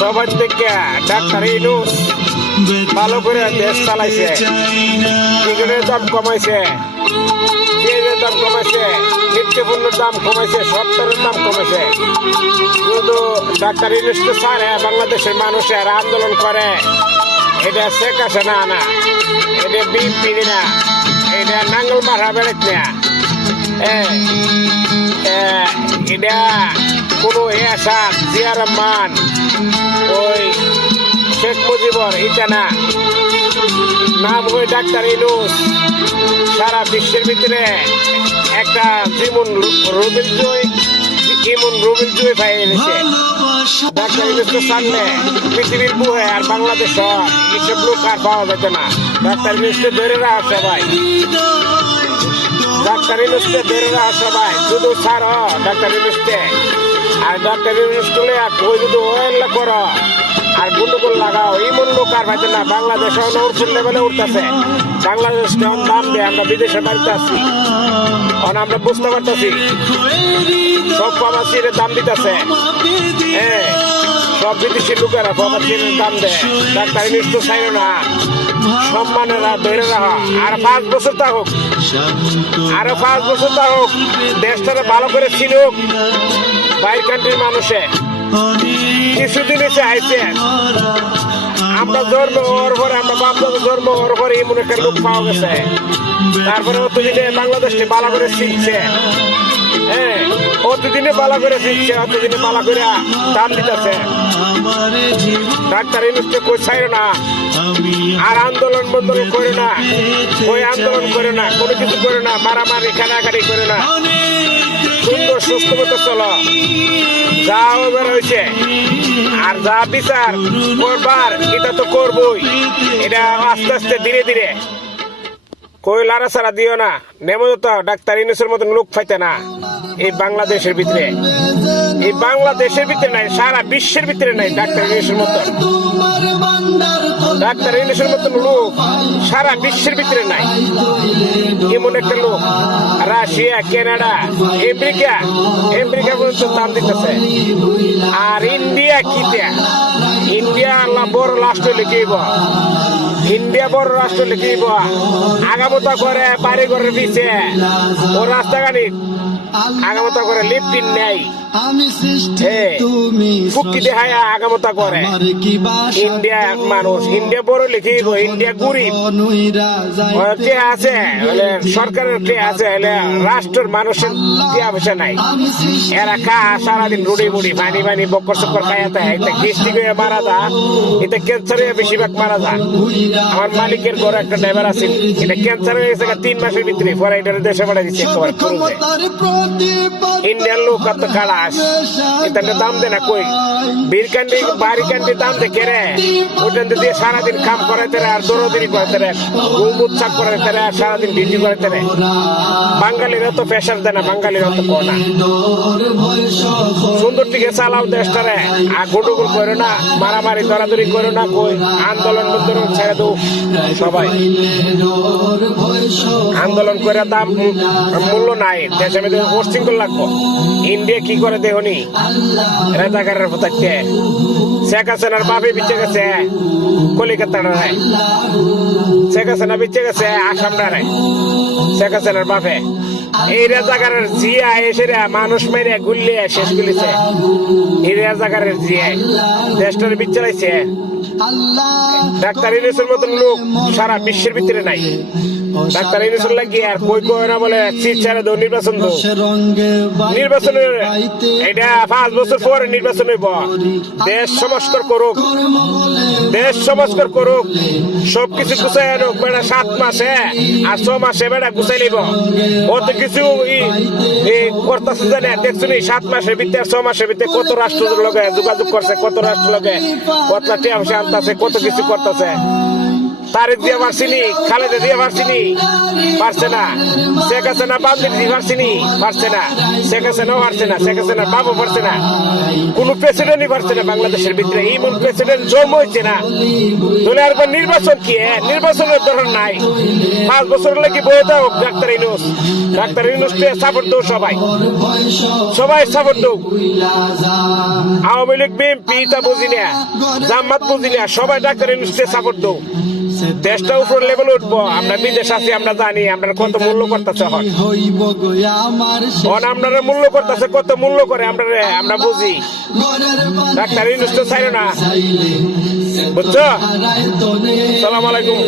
সবার থেকে ডাক্তার ইউনূস ভালো করে দেশ চালাইছে, টিকিটের দাম কমাইছে, পেঁয়াজের দাম কমাইছে, নিত্যপণ্যের দাম কমাইছে, সপ্তাহের দাম কমাইছে। কিন্তু ডাক্তার ইউনূস তো ছাড়ে বাংলাদেশের মানুষের আন্দোলন করে, এটা শেখ হাসিনা না, এটা বিএনপি না, এটা নাঙ্গল মারা বেড়েছ না, এটা কোনো এসাদ জিয়া রহমান ওই শেখ মুজিবর এটা না, নাম ওই ডাক্তার ইউনূস সারা বিশ্বের ভিতরে একটা যেমন রুবেল জয় পাই এনেছে। ডাক্তার ইউনূসকে সামনে পৃথিবীর বুহে আর বাংলাদেশ এইসব লোক আর পাওয়া যেত না। ডাক্তার ইউনূসকে ধরে রাখা সবাই, ডাক্তার ইউনূসকে ধরে রাখা সবাই, শুধু ছাড় ডাক্তার ইউনূসকে। আর ডাক্তার ইউনূসকে ওই যদি ওয়েল্লা করো আর গুন্ডগোল লাগাও, এমন লোক আর পাইতে না। বাংলাদেশ উঠছে লেভেলে উঠতেছে, বাংলাদেশ কেমন দাম দেয়, আমরা বিদেশে বাড়িতে আছি, আমরা বুঝতে পারতেছি সব প্রবাসীর দাম দিতেছে, সব বিদেশি লোকেরা প্রবাসীর দাম দেয়। ডাক্তার ইউনূস তো চাইল না, সম্মানেরা ধরে রাখা আর 5 বছর তা হোক, আরো 5 বছর তা হোক, দেশটারে ভালো করে চিনুক বাইর কান্ট্রির মানুষে। কিছুদিন এসে আইছে, আমরা জন্ম হওয়ার পরে, আমরা বাপদাদা জন্ম হওয়ার পরে এমন একটা লোক পাওয়া গেছে। তারপরে অতদিনে বাংলাদেশকে ভালো করে চিনছে, অতদিনে ভালো করে চিনছে, অতদিনে ভালো করে দাম দিতেছে। ডাক্তার ইউনূসকে কই ছাইরো না, আর আন্দোলন বন্দোলন করে না, ওই আন্দোলন করে না, কোনো কিছু করে না, মারামারি কানাকাটি করে না, সুন্দর সুস্থ মতো চলো। যা ওভার হয়েছে আর যা বিচার করবার এটা তো করবই, এটা আস্তে আস্তে ধীরে ধীরে কই লারা সারা দিও না। নেমো তো ডাক্তার ইউনূসের মতন লোক পাইতে না এই বাংলাদেশের ভিতরে, এই বাংলাদেশের ভিতরে নাই, সারা বিশ্বের ভিতরে নাই ডাক্তার ইউনূসের মতন। ডাক্তার ইউনূসের মতন লোক সারা বিশ্বের ভিতরে নাই, এমন একটা লোক। রাশিয়া, কানাডা, আমেরিকা পর্যন্ত দাম দিতেছে। আর ইন্ডিয়া কি দেয়? ইন্ডিয়া বড় রাষ্ট্র লিখিব, ইন্ডিয়া বড় রাষ্ট্র লিখিব, আগামতা করে বাড়ি ঘরের পিছে ও রাস্তাঘাটি আগামতা করে লিফটিন নেই, ফুকি দেখায় আগামতা করে। ইন্ডিয়া মানুষ, ইন্ডিয়া বড় লিখিব, ইন্ডিয়া গরিব কে আছে, সরকারের কে আছে, রাষ্ট্রের মানুষের কে পয়সা নাই। এরা খা সারাদিন রুড়ি মুড়ি পানি পানি বক্কর চক্কর খাইতে, এটা গেস্টিক হয়ে মারা যা, এটা ক্যান্সার হয়ে বেশিরভাগ মারা যা। আমার মালিকের ঘরে একটা ড্রাইভার আছে, এটা ক্যান্সার হয়ে গেছে 3 মাসের ভিতরে, পরে এটা দেশে পাঠিয়ে দিচ্ছে একেবারে। ইন্ডিয়ান লোক কত খালাস, এটা দাম দে না কই, বীরকান্ডি বাড়িকান্ডি দাম দেখে রে, ওইটা দিয়ে সারাদিন কাম করাইতে রে, আর দৌড়দিনি করাইতে রে, উৎসাহ করাইতে রে, আর সারাদিন ডিউটি করাইতে রে। বাঙালির অত প্রেশার দেয় না, বাঙালির অত কো না, সুন্দর দিকে চালাও দেশটা রে, আর গুন্ডগোল করো না, মারামারি দরাদরি করো না, কই আন্দোলন বন্দোলন ছেড়ে দো সবাই। আন্দোলন করে দাম মূল্য নাই, দেশের মধ্যে পশ্চিমকল লাগবো। ইন্ডিয়া কি করে দেহনি রাজাকারের থাকতে, শেখ হাসিনার বাপে বিচ্ছে গেছে কলিকাতার, শেখ হাসিনা বিচ্ছে গেছে আসামডারে, শেখ হাসিনার বাপে। এই রাজাকারের জিয়া এসে মানুষ মেরে গুললে শেষ করেছে, এই রাজাকারের জিয়া দেশটার বিচ্ছাইছে। ডাক্তার ইউনূসের মতন লোক সারা বিশ্বের ভিতরে নাই। ডাক্তার ইউনূসের লাগিয়ে আর কই কই না বলে সিট ছেড়ে দাও, নির্বাচন দাও, নির্বাচনের এটা 5 বছর পরে নির্বাচন হইব। দেশ সংস্কার করুক, দেশ সংস্কার করুক, সবকিছু গুছাই আনুক। বেড়া 7 মাসে আর 6 মাসে বেড়া গুছাই নিব, অত কিছু করতেছে জানে। দেখছুনি 7 মাসের ভিতরে 6 মাসের ভিতরে কত রাষ্ট্রের লগে যোগাযোগ করছে, কত রাষ্ট্র লগে কত টিয়া পয়সা আনতেছে, কত কিছু করতেছে। তারেক দিয়ে পারছিনি, খালেদা দিয়ে পারছিনি, পারছে না। শেখ হাসিনা বাবলির দিয়ে পারছিনি, পারছে না। শেখ হাসিনাও পারছে না, শেখ হাসিনার বাবু পারছে না। কোন প্রেসিডেন্টই পারছে না বাংলাদেশের ভিতরে। এমন প্রেসিডেন্ট জন্ম হয়েছে না। তাহলে আর নির্বাচন কি? নির্বাচনের দরকার নাই। 5 বছর লাগি বয়ে দাও ডাক্তার ইউনূস। ডাক্তার ইউনূসকে সাপোর্ট দাও সবাই, সবাই সাপোর্ট দাও। আওয়ামী লীগ বিএনপি তা বুঝি না, জামাত বুঝি না, সবাই ডাক্তার ইউনূসকে সাপোর্ট দাও। দেশটা উপর লেভেলে উঠবো। আমরা বিদেশ আছি, আমরা জানি আমরা কত মূল্য করতেছে। আপনারা মূল্য করতেছে, কত মূল্য করে আমরা বুঝি। ডাক্তার ইউনূস তো চাইল না, বুঝছো? সালাম আলাইকুম।